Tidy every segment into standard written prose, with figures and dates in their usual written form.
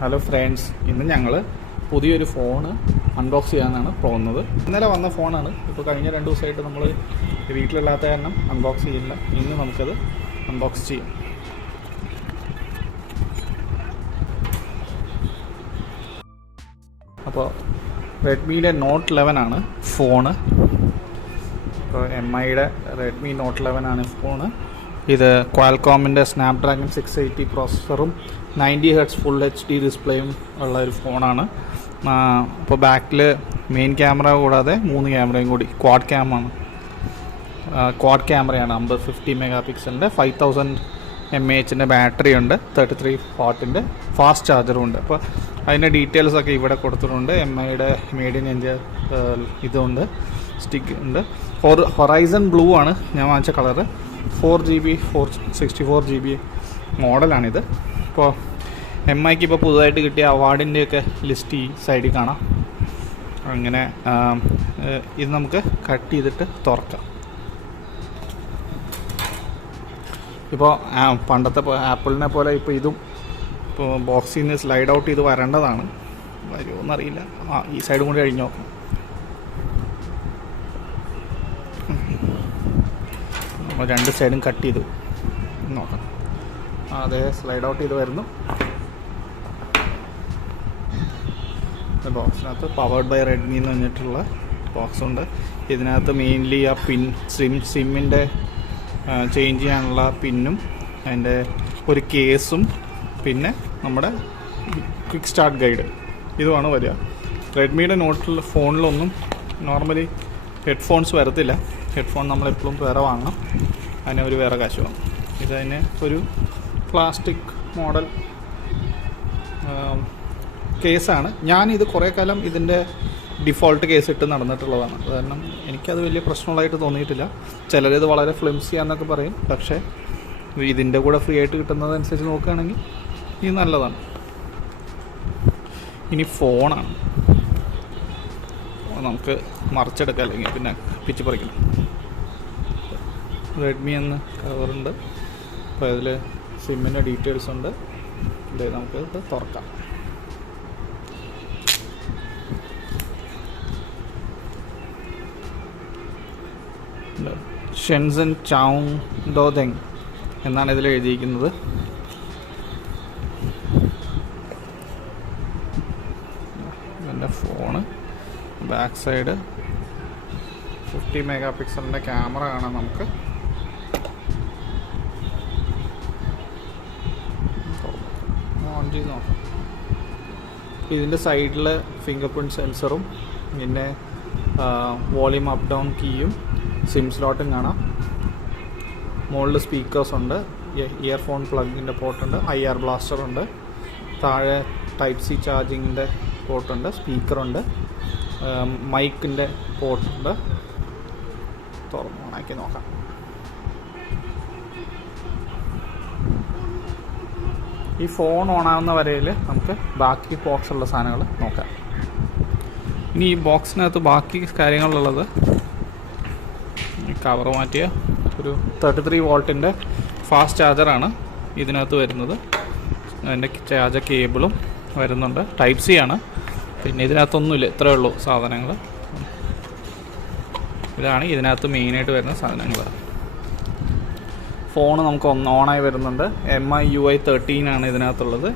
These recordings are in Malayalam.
ഹലോ ഫ്രണ്ട്സ്, ഇന്ന് ഞങ്ങൾ പുതിയൊരു ഫോണ് അൺബോക്സ് ചെയ്യാനാണ് പോകുന്നത്. ഇന്നലെ വന്ന ഫോണാണ്. ഇപ്പോൾ കഴിഞ്ഞ 2 ദിവസമായിട്ട് നമ്മൾ വീട്ടിലില്ലാത്ത കാരണം അൺബോക്സ് ചെയ്യില്ല. ഇന്ന് നമുക്കത് അൺബോക്സ് ചെയ്യാം. അപ്പോൾ റെഡ്മിയുടെ നോട്ട് 11 ആണ് ഫോണ്. ഇപ്പോൾ MIയുടെ റെഡ്മി നോട്ട് 11 ആണ് ഫോണ്. ഇത് ക്വാൽകോമിൻ്റെ സ്നാപ്ഡ്രാഗൺ 680 പ്രോസസ്സറും 90 Hz ഫുൾ HD ഡിസ്പ്ലേയും ഉള്ള ഒരു ഫോണാണ്. അപ്പോൾ ബാക്കിൽ മെയിൻ ക്യാമറ കൂടാതെ 3 ക്യാമറയും കൂടി ക്വാഡ് ക്യാമറയാണ്. 50 മെഗാ പിക്സലിൻ്റെ 5000 mAh ബാറ്ററി ഉണ്ട്. 33 വാട്ടിൻ്റെ ഫാസ്റ്റ് ചാർജറും ഉണ്ട്. അപ്പോൾ അതിൻ്റെ ഡീറ്റെയിൽസൊക്കെ ഇവിടെ കൊടുത്തിട്ടുണ്ട്. MIയുടെ മെയ്ഡ് ഇൻ ഇന്ത്യ ഇതുണ്ട്, സ്റ്റിക്ക് ഉണ്ട്. ഹൊറൈസൺ ബ്ലൂ ആണ് ഞാൻ വാങ്ങിച്ച കളറ്. 4GB 64GB മോഡലാണിത്. ഇപ്പോൾ MIക്ക് ഇപ്പോൾ പുതുതായിട്ട് കിട്ടിയ അവാർഡിൻ്റെയൊക്കെ ലിസ്റ്റ് ഈ സൈഡിൽ കാണാം. അങ്ങനെ ഇത് നമുക്ക് കട്ട് ചെയ്തിട്ട് തുറക്കാം. ഇപ്പോൾ പണ്ടത്തെ ആപ്പിളിനെ പോലെ ഇപ്പോൾ ഇതും ഇപ്പോൾ ബോക്സിൽ നിന്ന് സ്ലൈഡ് ഔട്ട് ചെയ്ത് വരേണ്ടതാണ്. വരുമോയെന്നറിയില്ല. ഈ സൈഡും കൂടി കഴിഞ്ഞ് നോക്കാം. നമ്മൾ 2 സൈഡും കട്ട് ചെയ്തു നോക്കാം. അതെ, സ്ലൈഡ് ഔട്ട് ചെയ്ത് വരുന്നു. ബോക്സിനകത്ത് പവേർഡ് ബൈ റെഡ്മി എന്ന് പറഞ്ഞിട്ടുള്ള ബോക്സുണ്ട്. ഇതിനകത്ത് മെയിൻലി ആ സിമ്മിൻ്റെ ചേഞ്ച് ചെയ്യാനുള്ള പിന്നും അതിൻ്റെ ഒരു കേസും പിന്നെ നമ്മുടെ ക്വിക്ക് സ്റ്റാർട്ട് ഗൈഡ് ഇതുമാണ് വരിക. റെഡ്മിയുടെ നോട്ടിൽ ഫോണിലൊന്നും നോർമലി ഹെഡ്ഫോൺസ് വരത്തില്ല. ഹെഡ്ഫോൺ നമ്മളെപ്പോഴും വേറെ വാങ്ങണം. അതിന് ഒരു വേറെ കാശ് വാങ്ങും. ഇതതിന് ഒരു പ്ലാസ്റ്റിക് മോഡൽ കേസാണ്. ഞാനിത് കുറേ കാലം ഇതിൻ്റെ ഡിഫോൾട്ട് കേസ് ഇട്ട് നടന്നിട്ടുള്ളതാണ്. കാരണം എനിക്കത് വലിയ പ്രശ്നമുള്ളതായിട്ട് തോന്നിയിട്ടില്ല. ചിലരിത് വളരെ ഫ്ലിംസിയാന്നൊക്കെ പറയും. പക്ഷേ ഇതിൻ്റെ കൂടെ ഫ്രീ ആയിട്ട് കിട്ടുന്നതനുസരിച്ച് നോക്കുകയാണെങ്കിൽ ഇത് നല്ലതാണ്. ഇനി ഫോണാണ്. നമുക്ക് മറിച്ചെടുക്കാം, അല്ലെങ്കിൽ പിന്നെ പിച്ച് പറിക്കണം. റെഡ്മി എന്ന കവറുണ്ട്. അപ്പോൾ അതിൽ സിമ്മിൻ്റെ ഡീറ്റെയിൽസ് ഉണ്ട്. ഇത് നമുക്കിത് തുറക്കാം. ഷെൻസൻ ചൗങ് ദോദെങ് എന്നാണ് ഇതിൽ എഴുതിയിരിക്കുന്നത്. ഇതിൻ്റെ ഫോണ് ബാക്ക് സൈഡ് 50 മെഗാ പിക്സലിൻ്റെ ക്യാമറ കാണാം. നമുക്ക് ഓൺ ചെയ്ത് നോക്കാം. ഇതിൻ്റെ സൈഡിൽ ഫിംഗർ പ്രിൻറ്റ് സെൻസറും പിന്നെ വോളിയം അപ്പ് ഡൗൺ കീയും സിം സ്ലോട്ടും കാണാം. മുകളിൽ സ്പീക്കേഴ്സ് ഉണ്ട്, ഇയർഫോൺ പ്ലഗിൻ്റെ പോർട്ടുണ്ട്, IR ബ്ലാസ്റ്റർ ഉണ്ട്, താഴെ ടൈപ്പ് സി ചാർജിങ്ങിൻ്റെ പോർട്ടുണ്ട്, സ്പീക്കറുണ്ട്, മൈക്കിൻ്റെ പോർട്ടുണ്ട്. തുറന്ന് ഓണാക്കി നോക്കാം. ഈ ഫോൺ ഓണാവുന്ന വരയിൽ നമുക്ക് ബാക്കി ബോക്സുള്ള സാധനങ്ങൾ നോക്കാം. ഇനി ഈ ബോക്സിനകത്ത് ബാക്കി കാര്യങ്ങളുള്ളത് കവർ മാറ്റിയ ഒരു 33 വോൾട്ടിൻ്റെ ഫാസ്റ്റ് ചാർജറാണ് ഇതിനകത്ത് വരുന്നത്. അതിൻ്റെ ചാർജർ കേബിളും വരുന്നുണ്ട്. ടൈപ്പ് സി ആണ്. പിന്നെ ഇതിനകത്തൊന്നുമില്ല, ഇത്രയേ ഉള്ളൂ സാധനങ്ങൾ. ഇതാണ് ഇതിനകത്ത് മെയിനായിട്ട് വരുന്ന സാധനങ്ങൾ. ഫോൺ നമുക്ക് ഓണായി വരുന്നുണ്ട്. MI UI 13 ആണ് ഇതിനകത്തുള്ളത്.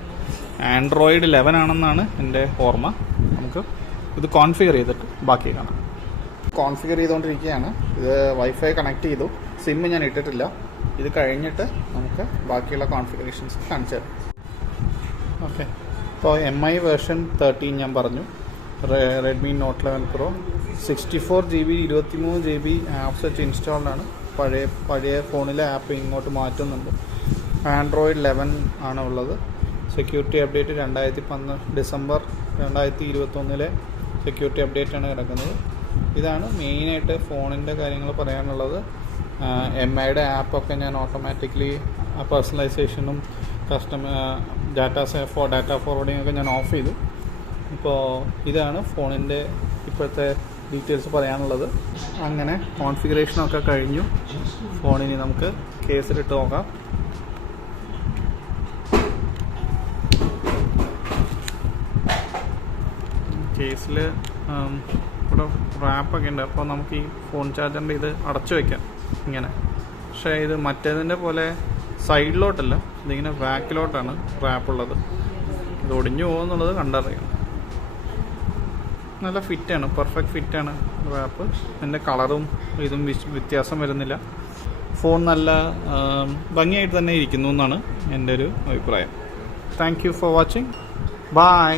ആൻഡ്രോയിഡ് 11 ആണെന്നാണ് എൻ്റെ ഓർമ്മ. നമുക്ക് ഇത് കോൺഫിഗർ ചെയ്തിട്ട് ബാക്കി കാണാം. കോൺഫിഗർ ചെയ്തുകൊണ്ടിരിക്കുകയാണ്. ഇത് വൈഫൈ കണക്ട് ചെയ്തു. സിം ഞാൻ ഇട്ടിട്ടില്ല. ഇത് കഴിഞ്ഞിട്ട് നമുക്ക് ബാക്കിയുള്ള കോൺഫിഗറേഷൻസ് കാണിച്ചു തരാം. ഓക്കെ, ഇപ്പോൾ MI വേർഷൻ 13 ഞാൻ പറഞ്ഞു. Redmi not 11 pro 64GB 23GB apps വെച്ച് ഇൻസ്റ്റാൾഡാണ്. പഴയ ഫോണിലെ ആപ്പ് ഇങ്ങോട്ട് മാറ്റുന്നുണ്ട്. ആൻഡ്രോയിഡ് 11 ആണ് ഉള്ളത്. സെക്യൂരിറ്റി അപ്ഡേറ്റ് 2010 ഡിസംബർ 2021 സെക്യൂരിറ്റി അപ്ഡേറ്റാണ് കിടക്കുന്നത്. ഇതാണ് മെയിനായിട്ട് ഫോണിൻ്റെ കാര്യങ്ങൾ പറയാനുള്ളത്. MIയുടെ ആപ്പൊക്കെ ഞാൻ ഓട്ടോമാറ്റിക്കലി പേഴ്സണലൈസേഷനും ഡാറ്റ ഫോർവേഡിംഗ് ഒക്കെ ഞാൻ ഓഫ് ചെയ്തു. ഇപ്പോൾ ഇതാണ് ഫോണിൻ്റെ ഇപ്പോഴത്തെ ഡീറ്റെയിൽസ് പറയാനുള്ളത്. അങ്ങനെ കോൺഫിഗറേഷനൊക്കെ കഴിഞ്ഞു. ഫോണിന് നമുക്ക് കേസിലിട്ട് നോക്കാം. കേസിൽ ഇവിടെ റാപ്പൊക്കെ ഉണ്ട്. അപ്പോൾ നമുക്ക് ഈ ഫോൺ ചാർജറിൻ്റെ ഇത് അടച്ചു വയ്ക്കാം ഇങ്ങനെ. പക്ഷേ ഇത് മറ്റേതിൻ്റെ പോലെ സൈഡിലോട്ടല്ല, ഇതിങ്ങനെ ബാക്കിലോട്ടാണ് റാപ്പുള്ളത്. ഇത് ഒടിഞ്ഞു പോകുന്നുള്ളത് കണ്ടറിയാം. നല്ല ഫിറ്റാണ്, പെർഫെക്റ്റ് ഫിറ്റാണ് റാപ്പ്. ഇതിൻ്റെ കളറും ഇതും വ്യത്യാസം വരുന്നില്ല. ഫോൺ നല്ല ഭംഗിയായിട്ട് തന്നെ ഇരിക്കുന്നു എന്നാണ് എൻ്റെ ഒരു അഭിപ്രായം. Thank you for watching. By.